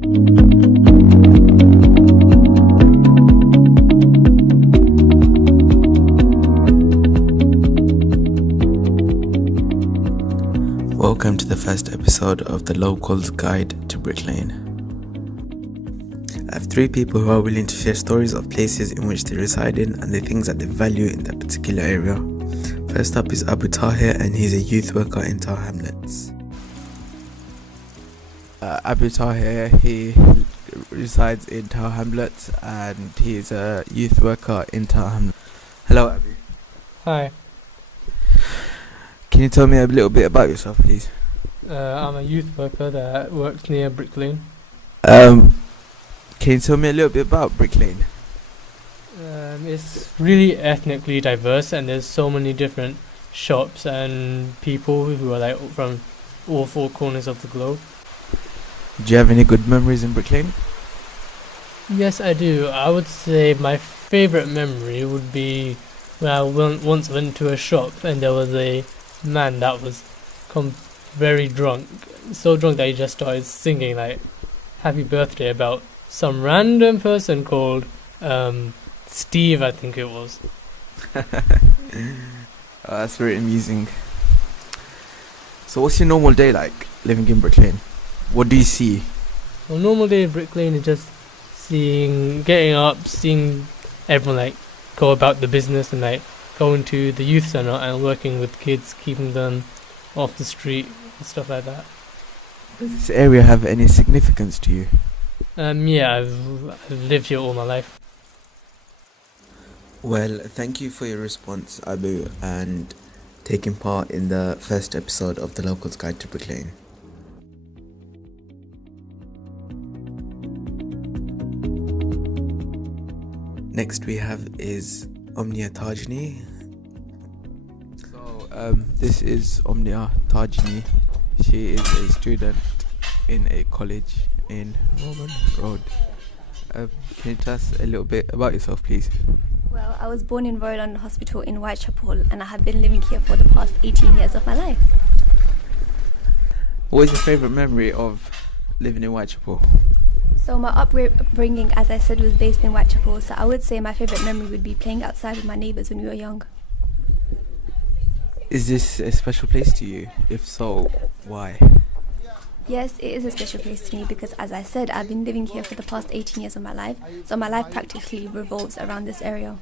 Welcome to the first episode of the Locals Guide to Brick Lane. I have three people who are willing to share stories of places in which they reside in and the things that they value in that particular area. First up is Abu Tahir, and he's a youth worker in Tower Hamlets. Abu Tahir, he resides in Tower Hamlets and he is a youth worker in Tower Hamlets. Hello, Abu. Hi, Can you tell me a little bit about yourself, please? I'm a youth worker that works near Brick Lane. Can you tell me a little bit about Brick Lane? It's really ethnically diverse, and there's so many different shops and people who are like from all four corners of the globe. Do you have any good memories in Brick Lane? Yes, I do. I would say my favorite memory would be when I once went to a shop and there was a man that was very drunk, so drunk that he just started singing like happy birthday about some random person called Steve, I think it was. That's very amusing. So what's your normal day like living in Brick Lane? What do you see? Well, normal day in Brick Lane is just getting up, seeing everyone like go about the business and like going to the youth centre and working with kids, keeping them off the street and stuff like that. Does this area have any significance to you? Yeah, I've lived here all my life. Well, thank you for your response, Abu, and taking part in the first episode of the Locals Guide to Brick Lane. Next we have is Omnia Tajni. So this is Omnia Tajni. She is a student in a college in Norman Road. Can you tell us a little bit about yourself, please? Well, I was born in Royal London Hospital in Whitechapel, and I have been living here for the past 18 years of my life. What is your favourite memory of living in Whitechapel? So my upbringing, as I said, was based in Whitechapel, so I would say my favourite memory would be playing outside with my neighbours when we were young. Is this a special place to you? If so, why? Yes, it is a special place to me because, as I said, I've been living here for the past 18 years of my life, so my life practically revolves around this area.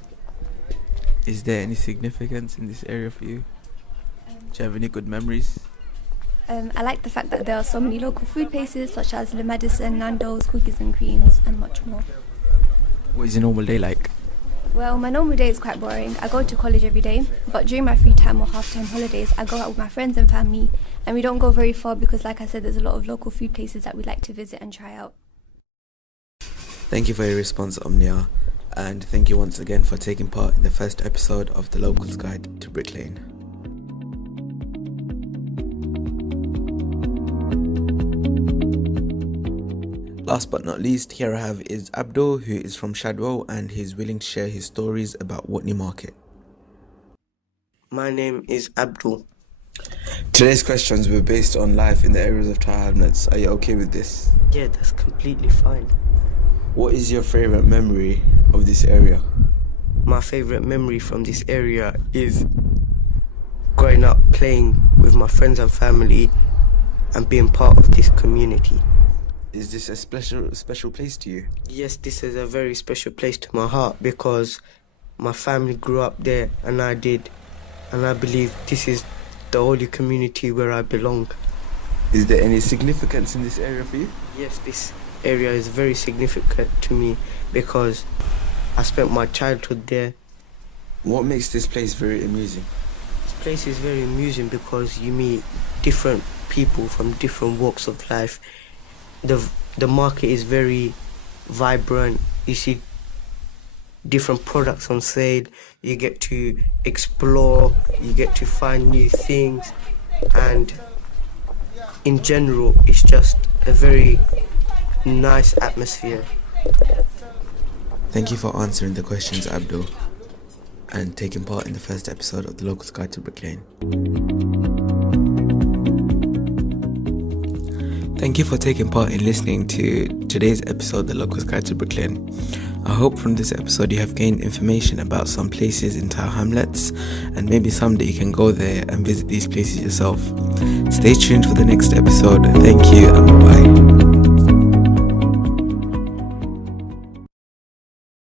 Is there any significance in this area for you? Do you have any good memories? I like the fact that there are so many local food places such as Le Madison, Nando's, Cookies and Creams, and much more. What is your normal day like? Well, my normal day is quite boring. I go to college every day, but during my free time or half-time holidays, I go out with my friends and family, and we don't go very far because, like I said, there's a lot of local food places that we like to visit and try out. Thank you for your response, Omnia, and thank you once again for taking part in the first episode of the Locals Guide to Brick Lane. Last but not least, here I have is Abdul, who is from Shadwell, and he's willing to share his stories about Watney Market. My name is Abdul. Today's questions were based on life in the areas of Tower Hamlets. Are you okay with this? Yeah, that's completely fine. What is your favourite memory of this area? My favourite memory from this area is growing up playing with my friends and family and being part of this community. Is this a special place to you? Yes, this is a very special place to my heart because my family grew up there and I did, and I believe this is the only community where I belong. Is there any significance in this area for you? Yes, this area is very significant to me because I spent my childhood there. What makes this place very amusing? This place is very amusing because you meet different people from different walks of life. The market is very vibrant. You see different products on sale. You get to explore. You get to find new things, and in general, it's just a very nice atmosphere. Thank you for answering the questions, Abdul, and taking part in the first episode of the Locals Guide to Brick Lane. Thank you for taking part in listening to today's episode, The Locals Guide to Brooklyn. I hope from this episode you have gained information about some places in Tower Hamlets, and maybe someday you can go there and visit these places yourself. Stay tuned for the next episode. Thank you and bye-bye.